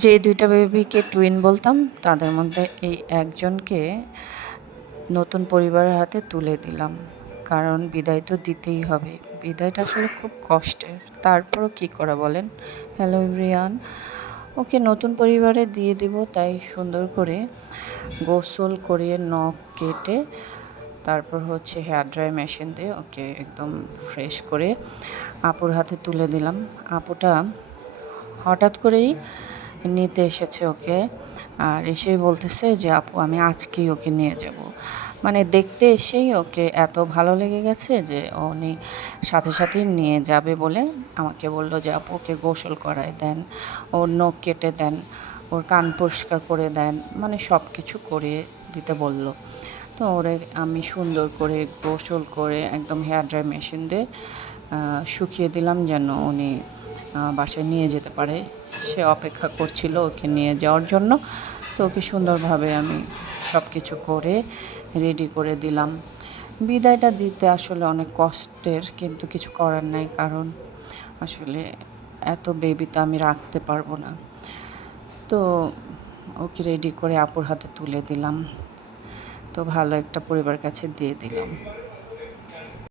যে ২ টা বেবিকে টুইন বলতাম, তাদের মধ্যে এই একজনকে নতুন পরিবারের হাতে তুলে দিলাম। কারণ বিদায় তো দিতেই হবে। বিদায়টা আসলে খুব কষ্টের। তারপরও কি করা বলেন? Hello everyone. ওকে নতুন পরিবারে দিয়ে দিব, তাই সুন্দর করে গোসল করিয়ে নখ কেটে তারপর হচ্ছে হেয়ার ড্রাই মেশিন দিয়ে ওকে একদম ফ্রেশ করে আপুর হাতে তুলে দিলাম। আপুটা হঠাৎ করেই নিতে এসেছে ওকে। আর এসেই বলতেছে যে, "আপু আমি আজকেই ওকে নিয়ে যাব।" মানে দেখতে এসেই ওকে এত ভালো লেগে গেছে যে উনি সাথে সাথেই নিয়ে যাবে বলে আমাকে বলল যে, "আপু ওকে গোসল করায় দেন, ওর নখ কেটে দেন, ওর কান পরিষ্কার করে দেন।" মানে সব কিছু করে দিতে বলল। তো ওরে আমি সুন্দর করে গোসল করে একদম হেয়ার ড্রাই মেশিন দিয়ে শুকিয়ে দিলাম যেন উনি বাসায় নিয়ে যেতে পারে। সে অপেক্ষা করছিল ওকে নিয়ে যাওয়ার জন্য। তো ওকে সুন্দরভাবে আমি সব কিছু করে রেডি করে দিলাম। বিদায়টা দিতে আসলে অনেক কষ্টের, কিন্তু কিছু করার নাই। কারণ আসলে এত বেবি তো আমি রাখতে পারবো না। তো ওকে রেডি করে আপুর হাতে তুলে দিলাম। তো ভালো একটা পরিবারের কাছে দিয়ে দিলাম।